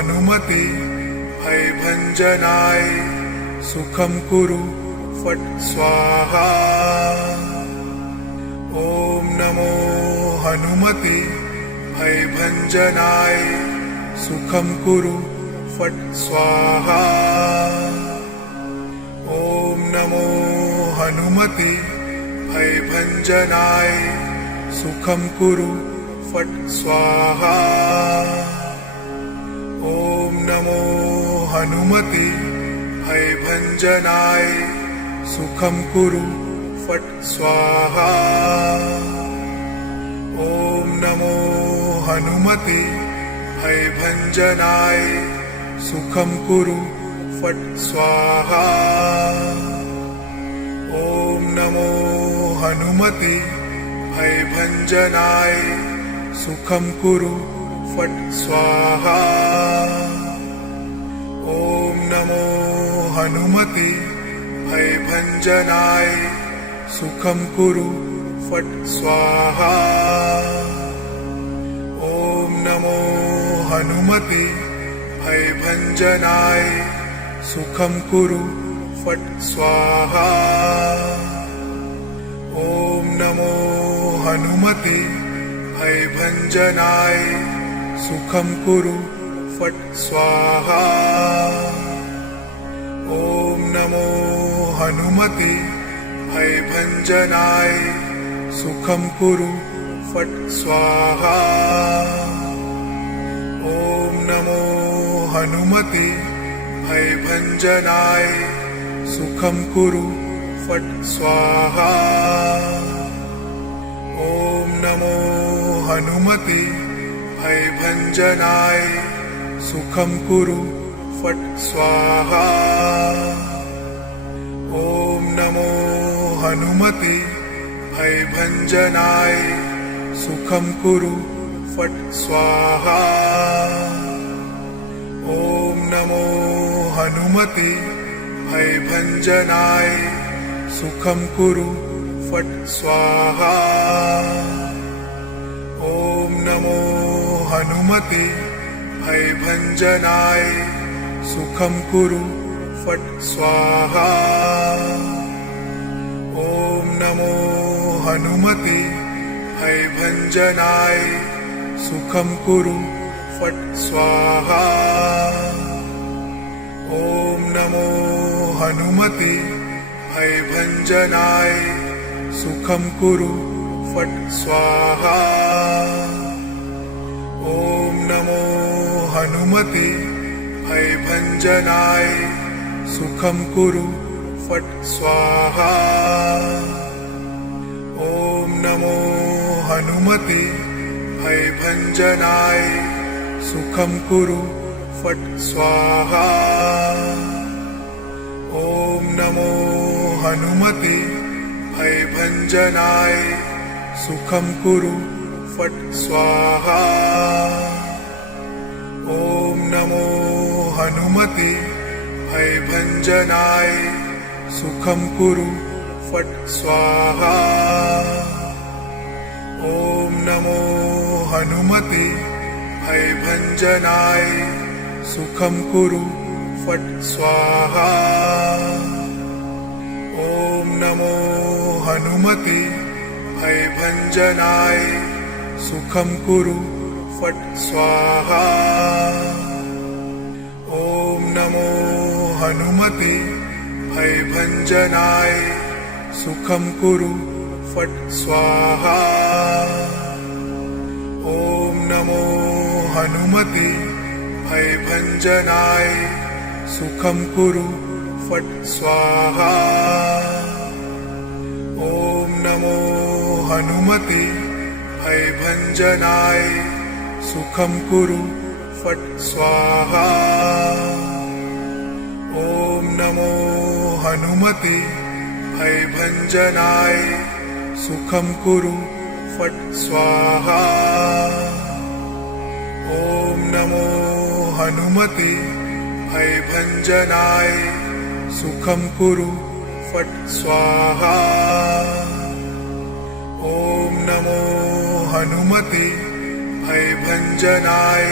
हनुमते भयभञ्जनाय सुखं कुरु फट् स्वाहा। ॐ नमो हनुमते भयभञ्जनाय सुखं कुरु फट् स्वाहा। ॐ नमो हनुमते भयभञ्जनाय सुखं कुरु फट् स्वाहा। ॐ नमो हनुमते भयभञ्जनाय सुखं कुरु फट् स्वाहा। ॐ नमो हनुमते भयभञ्जनाय सुखं कुरु फट् स्वाहा। ॐ नमो हनुमते भयभञ्जनाय सुखं कुरु फट् स्वाहा। ॐ नमो हनुमते भयभञ्जनाय सुखं कुरु फट् स्वाहा। ॐ नमो हनुमते भयभञ्जनाय सुखं कुरु फट् स्वाहा। ॐ नमो हनुमते भयभञ्जनाय सुखं कुरु फट् स्वाहा। ॐ नमो हनुमते भयभञ्जनाय सुखं कुरु फट् स्वाहा। ॐ नमो हनुमते भयभञ्जनाय सुखं कुरु फट् स्वाहा। ॐ नमो हनुमते भयभञ्जनाय सुखं कुरु फट् स्वाहा। ॐ नमो हनुमते भयभञ्जनाय सुखं कुरु फट् स्वाहा। ॐ नमो हनुमते भयभञ्जनाय सुखं कुरु फट् स्वाहा। ॐ नमो हनुमते भयभञ्जनाय सुखं कुरु फट् स्वाहा। ॐ नमो हनुमते भयभञ्जनाय सुखं कुरु फट् स्वाहा। ॐ नमो हनुमते भयभञ्जनाय सुखं कुरु फट् स्वाहा। ॐ नमो हनुमते भयभञ्जनाय सुखं कुरु फट् स्वाहा। ॐ नमो हनुमते भयभञ्जनाय सुखं कुरु फट् स्वाहा। ॐ नमो हनुमते भयभञ्जनाय सुखं कुरु फट् स्वाहा। ॐ नमो हनुमते भयभञ्जनाय सुखं कुरु फट् स्वाहा। ॐ नमो हनुमते भयभञ्जनाय सुखं कुरु फट् स्वाहा। ॐ नमो हनुमते भयभञ्जनाय सुखं कुरु फट् स्वाहा। ॐ नमो हनुमते भयभञ्जनाय सुखं कुरु फट् स्वाहा। ॐ नमो हनुमते भयभञ्जनाय सुखं कुरु फट् स्वाहा। ॐ नमो हनुमते भयभञ्जनाय सुखं कुरु फट् स्वाहा। ॐ नमो हनुमते भयभञ्जनाय सुखं कुरु फट् स्वाहा। ॐ नमो हनुमते भयभञ्जनाय सुखं कुरु फट् स्वाहा। ॐ नमो हनुमते भयभञ्जनाय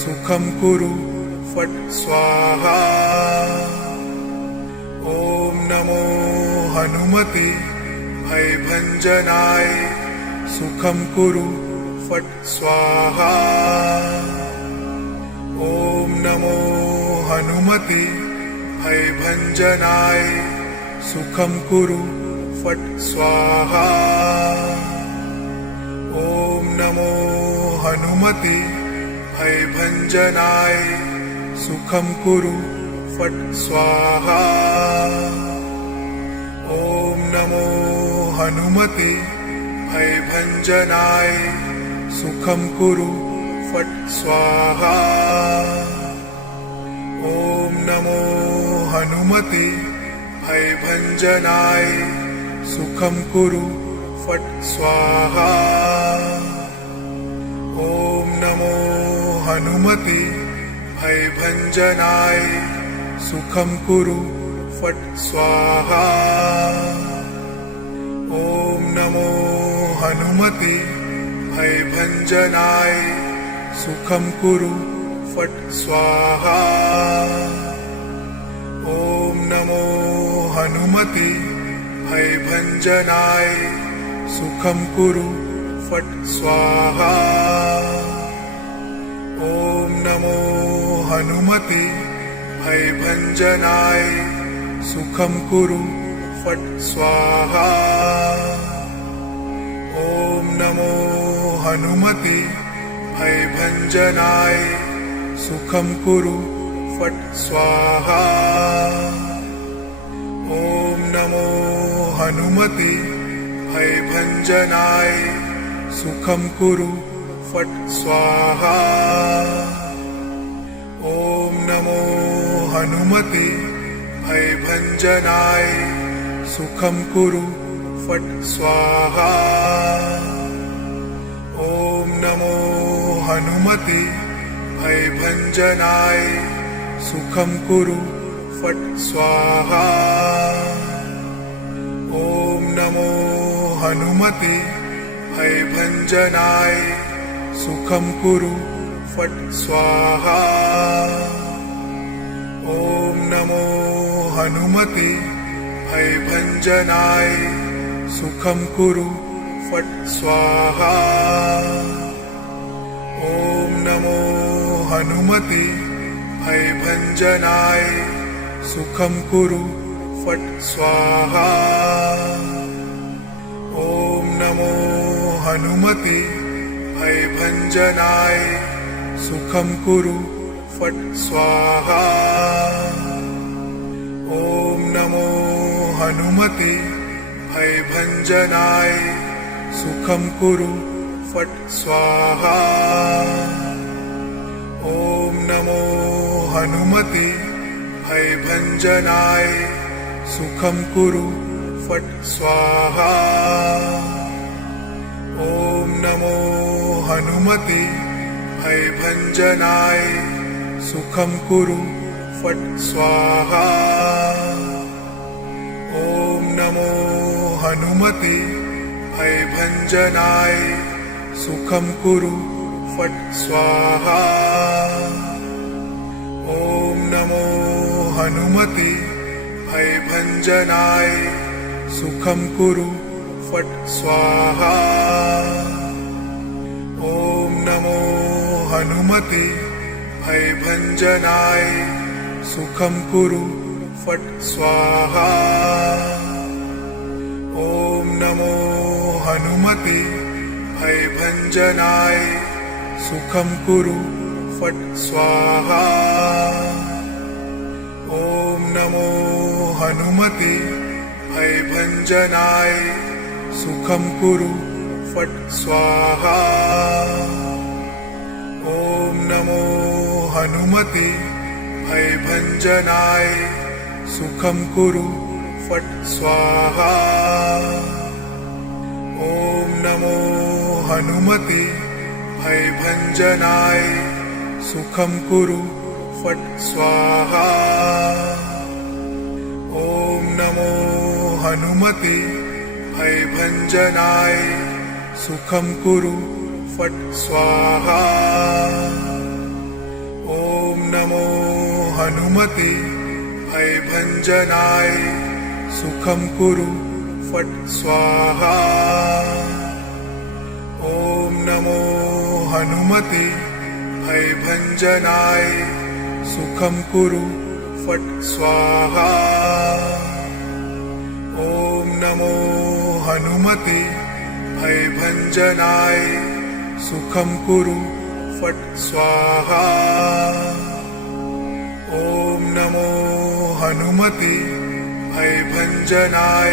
सुखं कुरु फट् स्वाहा। ॐ नमो हनुमते भयभञ्जनाय सुखं कुरु फट् स्वाहा। ॐ नमो हनुमते भयभञ्जनाय सुखं कुरु फट् स्वाहा। ॐ नमो हनुमते भयभञ्जनाय सुखं कुरु फट् स्वाहा। ॐ नमो हनुमते भयभञ्जनाय सुखं कुरु फट् स्वाहा। ॐ नमो हनुमते भयभञ्जनाय सुखं कुरु फट् स्वाहा। ॐ नमो हनुमते भयभञ्जनाय सुखं कुरु फट् स्वाहा। ॐ नमो हनुमते भयभञ्जनाय सुखं कुरु फट् स्वाहा। ॐ नमो हनुमते भयभञ्जनाय सुखं कुरु फट् स्वाहा। ॐ नमो हनुमते भयभञ्जनाय सुखं कुरु फट् स्वाहा। ॐ नमो हनुमते भयभञ्जनाय सुखं कुरु फट् स्वाहा। ॐ नमो हनुमते भयभञ्जनाय सुखं कुरु फट् स्वाहा। ॐ नमो हनुमते भयभञ्जनाय सुखं कुरु फट् स्वाहा। ॐ नमो हनुमते भयभञ्जनाय सुखं कुरु फट् स्वाहा। ॐ नमो हनुमते भयभञ्जनाय सुखं कुरु फट् स्वाहा। ॐ नमो हनुमते भयभञ्जनाय सुखं कुरु फट् स्वाहा। ॐ नमो हनुमते भयभञ्जनाय सुखं कुरु फट् स्वाहा। ॐ नमो हनुमते भयभञ्जनाय सुखं कुरु फट् स्वाहा। ॐ नमो हनुमते भयभञ्जनाय सुखं कुरु फट् स्वाहा। ॐ नमो हनुमते भयभञ्जनाय सुखं कुरु फट् स्वाहा। ॐ नमो हनुमते भयभञ्जनाय सुखं कुरु फट् स्वाहा। ॐ नमो हनुमते भयभञ्जनाय सुखं कुरु फट् स्वाहा। ॐ नमो हनुमते भयभञ्जनाय सुखं कुरु फट् स्वाहा। ॐ नमो हनुमते भयभञ्जनाय सुखं कुरु फट् स्वाहा। ॐ नमो हनुमते भयभञ्जनाय सुखं कुरु फट् स्वाहा। ॐ नमो हनुमते भयभञ्जनाय सुखं कुरु फट् स्वाहा। ॐ नमो हनुमते भयभञ्जनाय सुखं कुरु फट् स्वाहा। ॐ नमो हनुमते भयभञ्जनाय सुखं कुरु फट् स्वाहा। ॐ नमो हनुमते भयभञ्जनाय सुखं कुरु फट् स्वाहा। हनुमते भयभञ्जनाय सुखं कुरु फट् स्वाहा। ॐ नमो हनुमते भयभञ्जनाय सुखं कुरु फट् स्वाहा। ॐ नमो हनुमते भयभञ्जनाय सुखं कुरु फट् स्वाहा। ॐ नमो हनुमते भयभञ्जनाय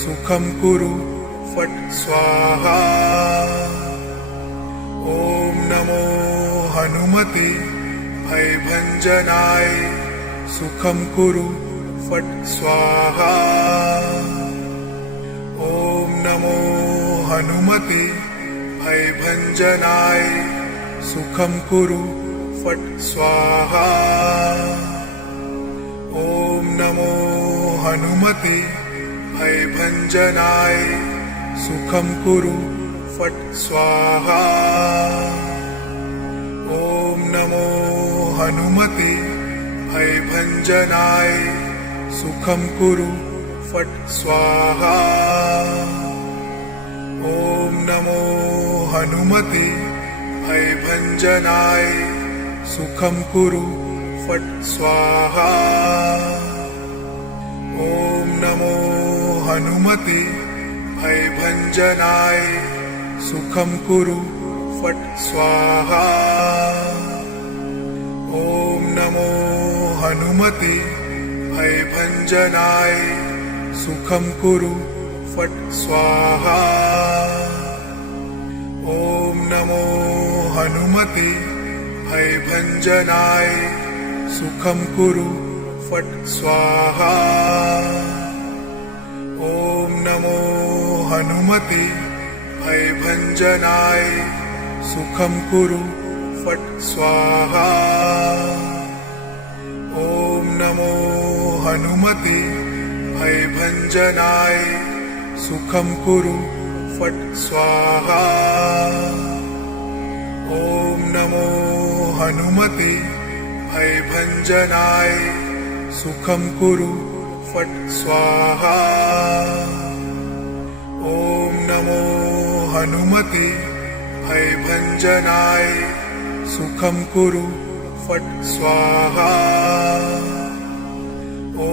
सुखं कुरु फट् स्वाहा। ॐ नमो हनुमते भयभञ्जनाय सुखं कुरु फट् स्वाहा। ॐ नमो हनुमते भयभञ्जनाय सुखं कुरु फट् स्वाहा। ॐ नमो हनुमते भयभञ्जनाय सुखं कुरु फट् स्वाहा। ॐ नमो हनुमते भयभञ्जनाय सुखं कुरु फट् स्वाहा। ॐ नमो हनुमते भयभञ्जनाय सुखं कुरु फट् स्वाहा। ॐ नमो हनुमते भयभञ्जनाय सुखं कुरु फट् स्वाहा। ॐ नमो हनुमते भयभञ्जनाय सुखं कुरु फट् स्वाहा। ॐ नमो हनुमते भयभञ्जनाय सुखं कुरु फट् स्वाहा। ॐ नमो हनुमते भयभञ्जनाय सुखं कुरु फट् स्वाहा। ॐ नमो हनुमते भयभञ्जनाय सुखं कुरु फट् स्वाहा। ॐ नमो हनुमते भयभञ्जनाय सुखं कुरु फट् स्वाहा। ॐ नमो हनुमते भयभञ्जनाय सुखं कुरु फट् स्वाहा।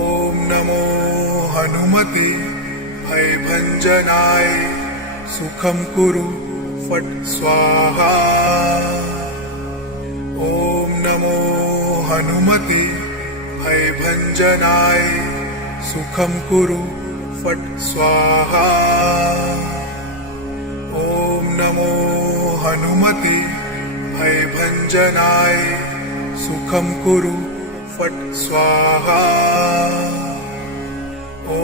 ॐ नमो हनुमते भयभञ्जनाय सुखं कुरु फट् स्वाहा। ॐ नमो हनुमते भयभञ्जनाय सुखं कुरु फट् स्वाहा। ॐ नमो हनुमते भयभञ्जनाय सुखं कुरु फट् स्वाहा।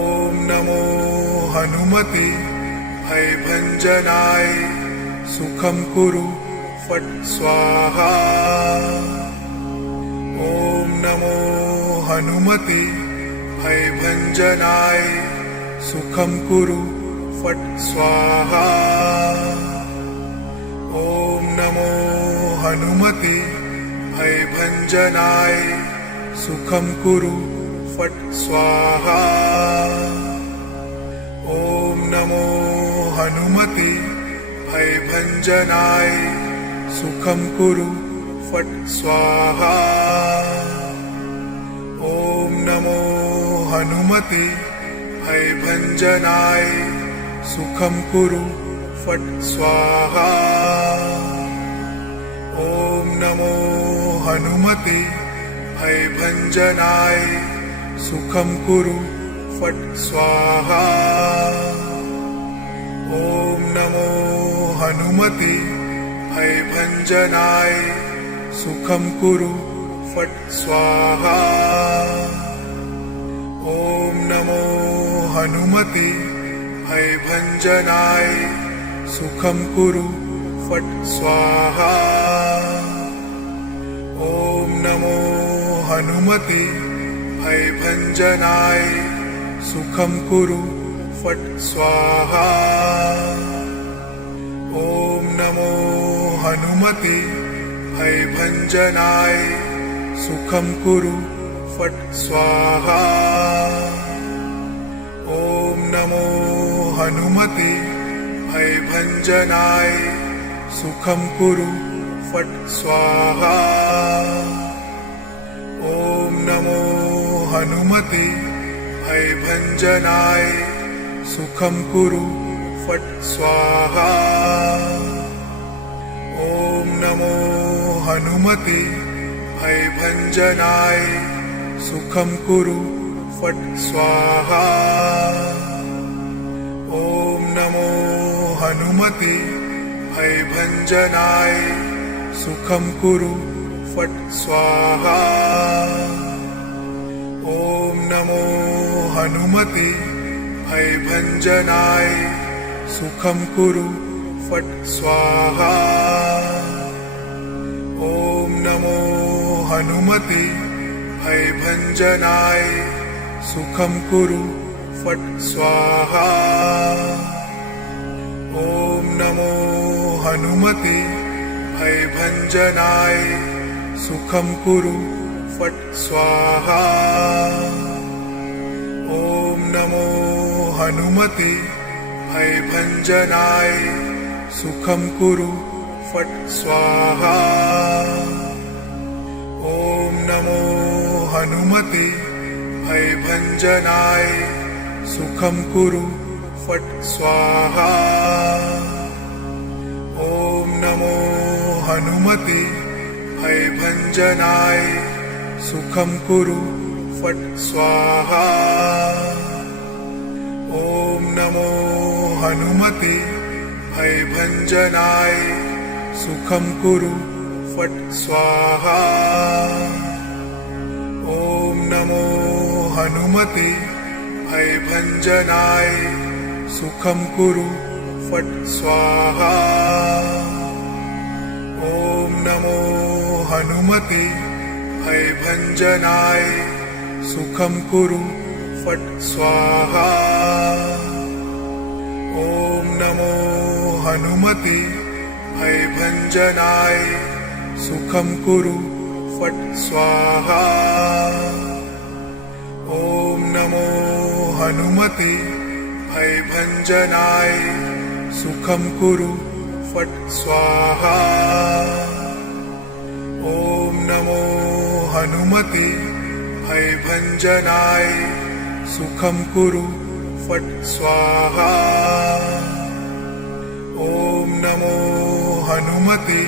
ॐ नमो हनुमते भयभञ्जनाय सुखं कुरु फट् स्वाहा। ॐ नमो हनुमते भयभञ्जनाय सुखं कुरु फट् स्वाहा। ॐ नमो हनुमते भयभञ्जनाय सुखं कुरु फट् स्वाहा। ॐ नमो हनुमते भयभञ्जनाय सुखं कुरु फट् स्वाहा। ॐ नमो हनुमते भयभञ्जनाय सुखं कुरु फट् स्वाहा। ॐ नमो हनुमते भयभञ्जनाय सुखं कुरु फट् स्वाहा। ॐ नमो हनुमते भयभञ्जनाय सुखं कुरु फट् स्वाहा। ॐ नमो हनुमते भयभञ्जनाय सुखं कुरु फट् स्वाहा। ॐ नमो हनुमते भयभञ्जनाय सुखं कुरु फट् स्वाहा। ॐ नमो हनुमते भयभञ्जनाय सुखं कुरु फट् स्वाहा। ॐ नमो हनुमते भयभञ्जनाय सुखं कुरु फट् स्वाहा। ॐ नमो हनुमते भयभञ्जनाय सुखं कुरु फट् स्वाहा। ॐ नमो हनुमते भयभञ्जनाय सुखं कुरु फट् स्वाहा। ॐ नमो हनुमते भयभञ्जनाय सुखं कुरु फट् स्वाहा। ॐ नमो हनुमते भयभञ्जनाय सुखं कुरु फट् स्वाहा। ॐ नमो हनुमते भयभञ्जनाय सुखं कुरु फट् स्वाहा। ॐ नमो हनुमते भयभञ्जनाय सुखं कुरु फट् स्वाहा। ॐ नमो हनुमते भयभञ्जनाय सुखं कुरु फट् स्वाहा। ॐ नमो हनुमते भयभञ्जनाय सुखं कुरु फट् स्वाहा। ॐ नमो हनुमते भयभञ्जनाय सुखं कुरु फट् स्वाहा। ॐ नमो हनुमते भयभञ्जनाय सुखं कुरु फट् स्वाहा। ॐ नमो हनुमते भयभञ्जनाय सुखं कुरु फट् स्वाहा। ॐ नमो हनुमते भयभञ्जनाय सुखं कुरु फट् स्वाहा। ॐ नमो हनुमते भयभञ्जनाय सुखं कुरु फट् स्वाहा। ॐ नमो हनुमते भयभञ्जनाय सुखं कुरु फट् स्वाहा। ॐ नमो हनुमते भयभञ्जनाय सुखं कुरु फट् स्वाहा। ॐ नमो हनुमते भयभञ्जनाय सुखं कुरु फट् स्वाहा। ॐ नमो हनुमते भयभञ्जनाय सुखं कुरु फट् स्वाहा। ॐ नमो हनुमते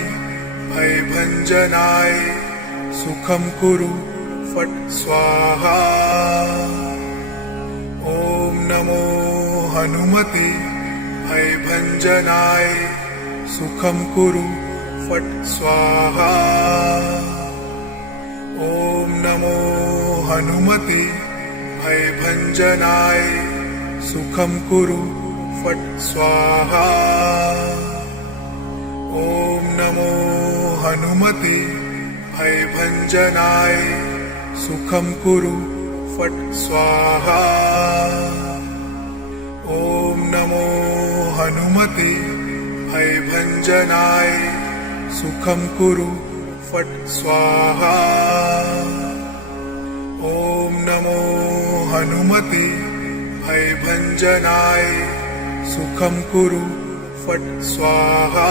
भयभञ्जनाय सुखं कुरु फट् स्वाहा। ॐ नमो हनुमते भयभञ्जनाय सुखं कुरु फट् स्वाहा। ॐ नमो हनुमते भयभञ्जनाय सुखं कुरु फट् स्वाहा। ॐ नमो हनुमते भयभञ्जनाय सुखं कुरु फट् स्वाहा। ॐ नमो हनुमते भयभञ्जनाय सुखं कुरु फट् स्वाहा। ॐ नमो हनुमते भयभञ्जनाय सुखं कुरु फट् स्वाहा। ॐ नमो हनुमते भयभञ्जनाय सुखं कुरु फट् स्वाहा। ॐ नमो हनुमते भयभञ्जनाय सुखं कुरु फट् स्वाहा।